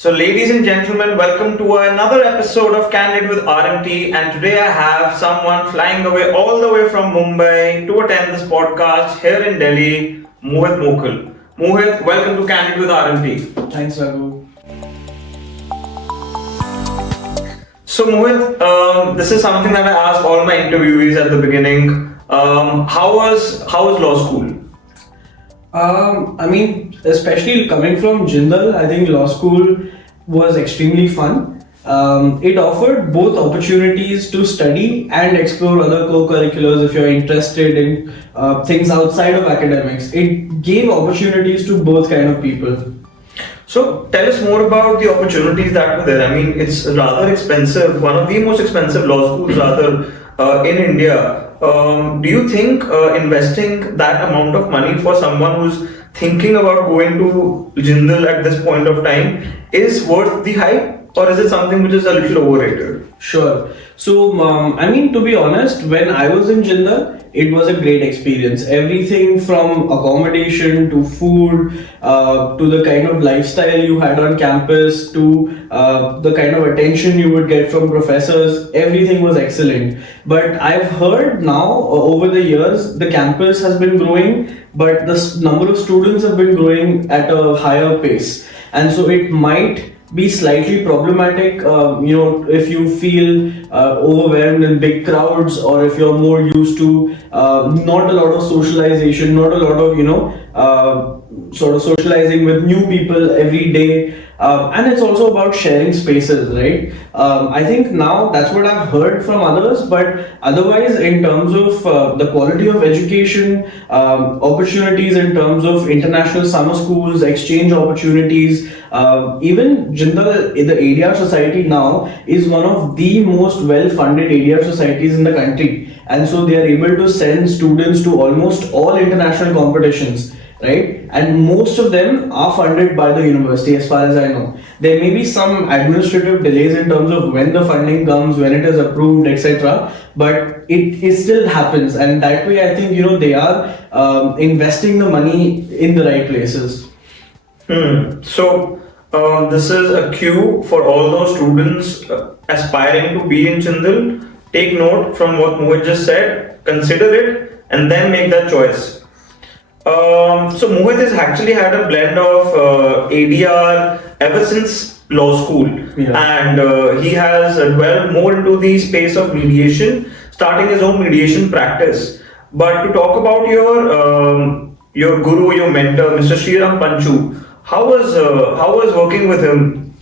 So, ladies and gentlemen, welcome to another episode of Candid with RMT. And today I have someone flying away all the way from Mumbai to attend this podcast here in Delhi, Mohit Mokal. Mohit, welcome to Candid with RMT. Thanks, Raghu. So, Mohit, this is something that I ask all my interviewees at the beginning. How was law school? Especially coming from Jindal, I think law school was extremely fun. It offered both opportunities to study and explore other co-curriculars if you're interested in things outside of academics. It gave opportunities to both kind of people. So tell us more about the opportunities that were there. I mean, it's rather expensive, one of the most expensive law schools rather in India. Do you think investing that amount of money for someone who's thinking about going to Jindal at this point of time is worth the hype, or is it something which is a little overrated? Sure. So, to be honest, when I was in Jindal, it was a great experience. Everything from accommodation to food, to the kind of lifestyle you had on campus, to the kind of attention you would get from professors, everything was excellent. But I've heard now, over the years, the campus has been growing, but the number of students have been growing at a higher pace. And so it might be slightly problematic, if you feel overwhelmed in big crowds, or if you're more used to not a lot of socialization, not a lot of sort of socializing with new people every day, and it's also about sharing spaces, right? I think now that's what I've heard from others, but otherwise, in terms of the quality of education, opportunities in terms of international summer schools, exchange opportunities, even Jindal, the ADR society now is one of the most well-funded ADR societies in the country, and so they are able to send students to almost all international competitions, right? And most of them are funded by the university, as far as I know. There may be some administrative delays in terms of when the funding comes, when it is approved, etc. But it still happens, and that way I think they are investing the money in the right places. So this is a cue for all those students aspiring to be in Jindal. Take note from what Mohit just said, consider it, and then make that choice. So Mohit has actually had a blend of ADR ever since law school, and he has dwelled more into the space of mediation, starting his own mediation practice. But to talk about your guru, your mentor, Mr. Sriram Panchu, how was working with him?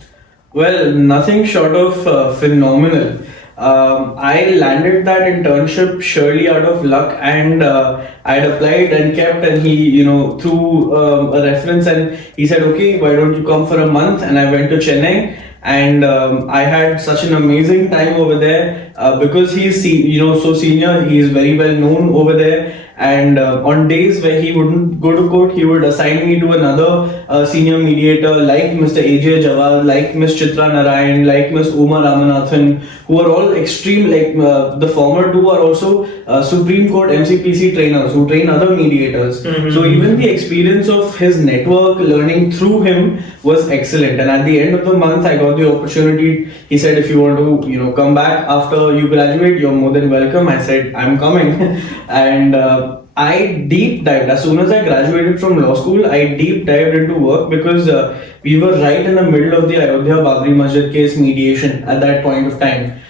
Well, nothing short of phenomenal. I landed that internship surely out of luck, and I'd applied and kept, and he, threw a reference, and he said, okay, why don't you come for a month? And I went to Chennai, and I had such an amazing time over there because he's so senior. He is very well known over there. And on days where he wouldn't go to court, he would assign me to another senior mediator like Mr. AJ Jawad, like Ms. Chitra Narayan, like Ms. Uma Ramanathan, who are all extreme, the former two are also Supreme Court MCPC trainers who train other mediators. Mm-hmm. So even the experience of his network, learning through him was excellent. And at the end of the month, I got the opportunity. He said, if you want to, come back after you graduate, you're more than welcome. I said, I'm coming. And I deep dived, as soon as I graduated from law school, I deep dived into work because we were right in the middle of the Ayodhya Babri Masjid case mediation at that point of time.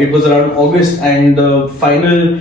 It was around August, and the final,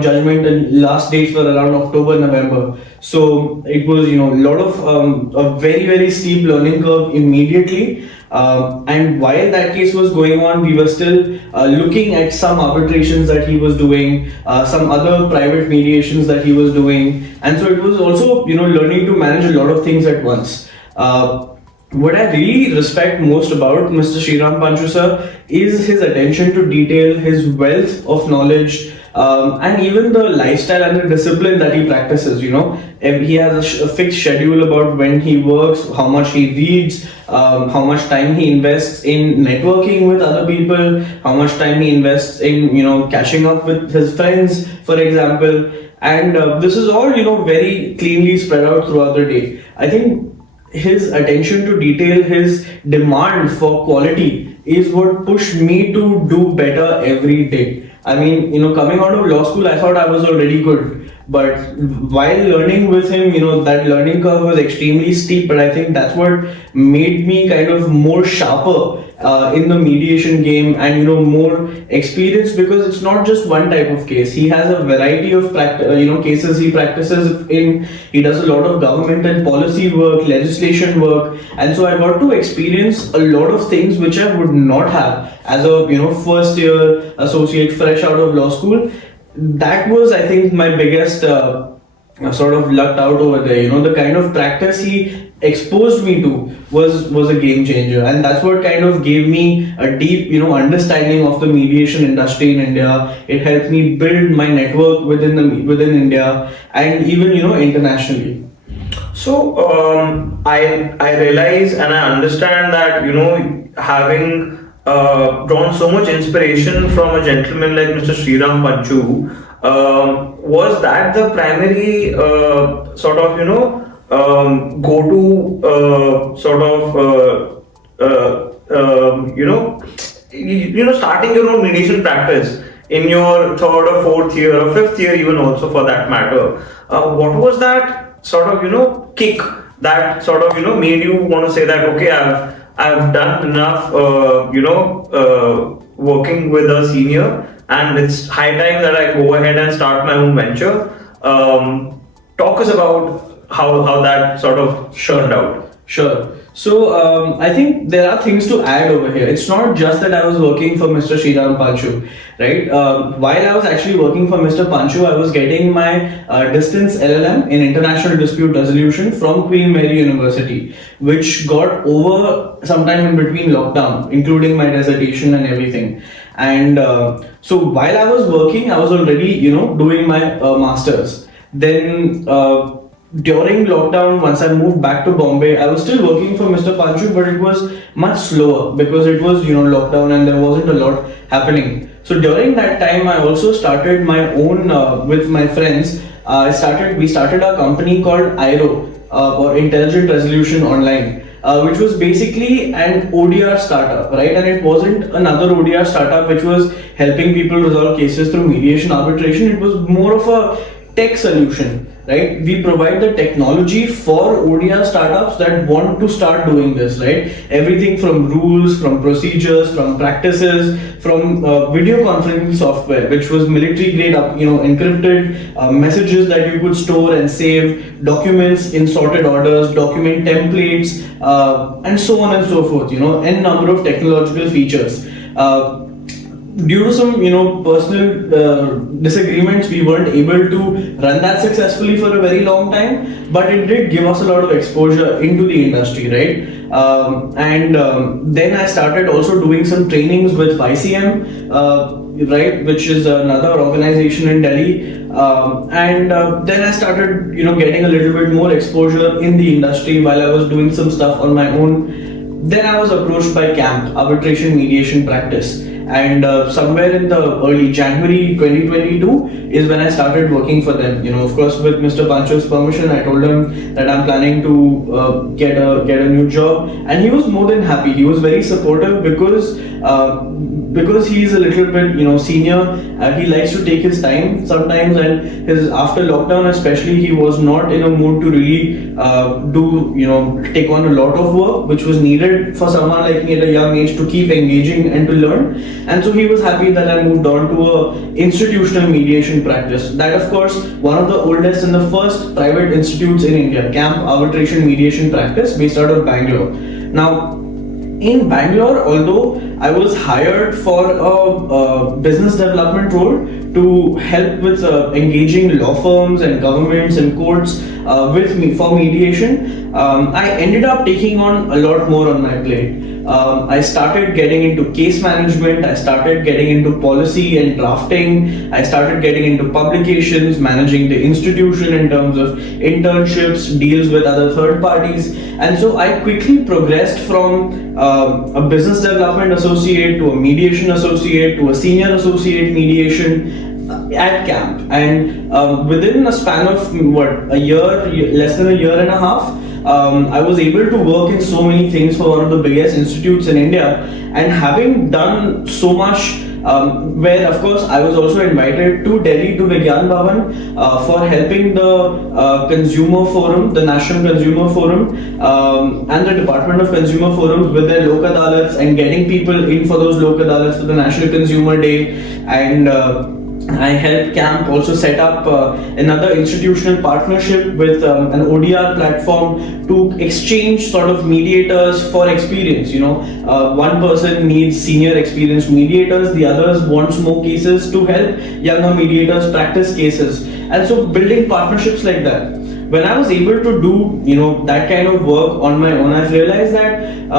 judgment and last dates were around October, November. So it was, a lot of a very, very steep learning curve immediately. And while that case was going on, we were still looking at some arbitrations that he was doing, some other private mediations that he was doing. And so it was also, learning to manage a lot of things at once. What I really respect most about Mr. Sriram Panchu sir is his attention to detail, his wealth of knowledge, and even the lifestyle and the discipline that he practices. He has a fixed schedule about when he works, how much he reads, how much time he invests in networking with other people, how much time he invests in catching up with his friends, for example. And this is all very cleanly spread out throughout the day. I think his attention to detail, his demand for quality is what pushed me to do better every day. I mean, coming out of law school, I thought I was already good. But while learning with him, that learning curve was extremely steep. But I think that's what made me kind of more sharper in the mediation game, and more experienced, because it's not just one type of case. He has a variety of cases he practices in. He does a lot of government and policy work, legislation work, and so I got to experience a lot of things which I would not have as a first year associate fresh out of law school. That was, I think, my biggest sort of lucked out over there. The kind of practice he exposed me to was a game changer, and that's what kind of gave me a deep understanding of the mediation industry in India. It helped me build my network within India, and even internationally. So I realize and I understand that having drawn so much inspiration from a gentleman like Mr. Sriram Panchu, was that the primary sort of go-to sort of starting your own mediation practice in your third or fourth year or fifth year, even also for that matter? What was that sort of kick that sort of made you want to say that, okay, I've done enough working with a senior, and it's high time that I go ahead and start my own venture? Talk us about how that sort of turned out. Sure. So I think there are things to add over here. It's not just that I was working for Mr. Sriram Panchu, right? While I was actually working for Mr. Panchu, I was getting my distance LLM in international dispute resolution from Queen Mary University, which got over sometime in between lockdown, including my dissertation and everything. And so while I was working, I was already doing my masters. Then during lockdown, once I moved back to Bombay, I was still working for Mr. Panchu, but it was much slower because it was lockdown and there wasn't a lot happening. So during that time, I also started my own with my friends. We started a company called IRO, or Intelligent Resolution Online, which was basically an ODR startup, right? And it wasn't another ODR startup which was helping people resolve cases through mediation arbitration. It was more of a tech solution, right? We provide the technology for ODR startups that want to start doing this, right? Everything from rules, from procedures, from practices, from video conferencing software, which was military grade, encrypted messages that you could store and save, documents in sorted orders, document templates, and so on and so forth. N number of technological features. Due to some personal disagreements, we weren't able to run that successfully for a very long time, but it did give us a lot of exposure into the industry, right? Then I started also doing some trainings with YCM, right, which is another organization in Delhi, then I started getting a little bit more exposure in the industry while I was doing some stuff on my own. Then I was approached by CAMP, Arbitration Mediation Practice, and somewhere in the early January 2022 is when I started working for them. Of course, with Mr. Panchu's permission, I told him that I'm planning to get a new job, and he was more than happy. He was very supportive because he's a little bit senior. He likes to take his time sometimes, and after lockdown especially, he was not in a mood to really take on a lot of work, which was needed for someone like me at a young age to keep engaging and to learn. And so he was happy that I moved on to a institutional mediation practice. That, of course, one of the oldest and the first private institutes in India, CAMP Arbitration Mediation Practice, based out of Bangalore. Now, in Bangalore, although I was hired for a business development role to help with engaging law firms and governments and courts with me for mediation, I ended up taking on a lot more on my plate. I started getting into case management, I started getting into policy and drafting, I started getting into publications, managing the institution in terms of internships, deals with other third parties, and so I quickly progressed from a business development associate to a mediation associate to a senior associate mediation at CAMP, and within a span of a year, less than a year and a half, I was able to work in so many things for one of the biggest institutes in India, and having done so much, where of course I was also invited to Delhi to Vigyan Bhavan for helping the Consumer Forum, the National Consumer Forum, and the Department of Consumer Forums with their Lok Adalats and getting people in for those Lok Adalats for the National Consumer Day. And I helped CAMP also set up another institutional partnership with an ODR platform to exchange sort of mediators for experience. One person needs senior experienced mediators, the others wants more cases to help younger mediators practice cases. And so building partnerships like that. When I was able to do that kind of work on my own, I've realized that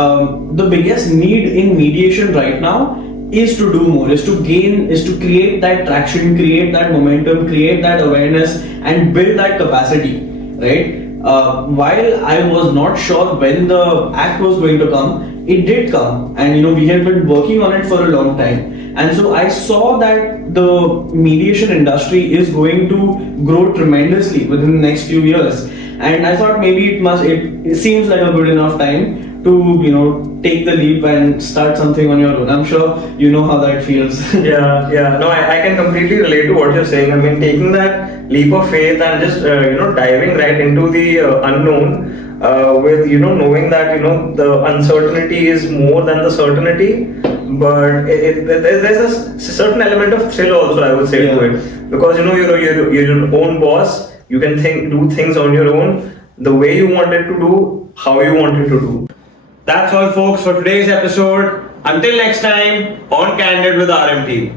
the biggest need in mediation right now is to do more, is to create that traction, create that momentum, create that awareness, and build that capacity, right? While I was not sure when the act was going to come, it did come, and we had been working on it for a long time. And so I saw that the mediation industry is going to grow tremendously within the next few years. And I thought maybe it seems like a good enough time to take the leap and start something on your own. I'm sure you know how that feels. Yeah. No, I can completely relate to what you're saying. I mean, taking that leap of faith and just diving right into the unknown with knowing that the uncertainty is more than the certainty. But there's a certain element of thrill also, I would say, to it, because you're your own boss. You can do things on your own, the way you want it to do, how you want it to do. That's all, folks, for today's episode. Until next time, on Candid with RMT.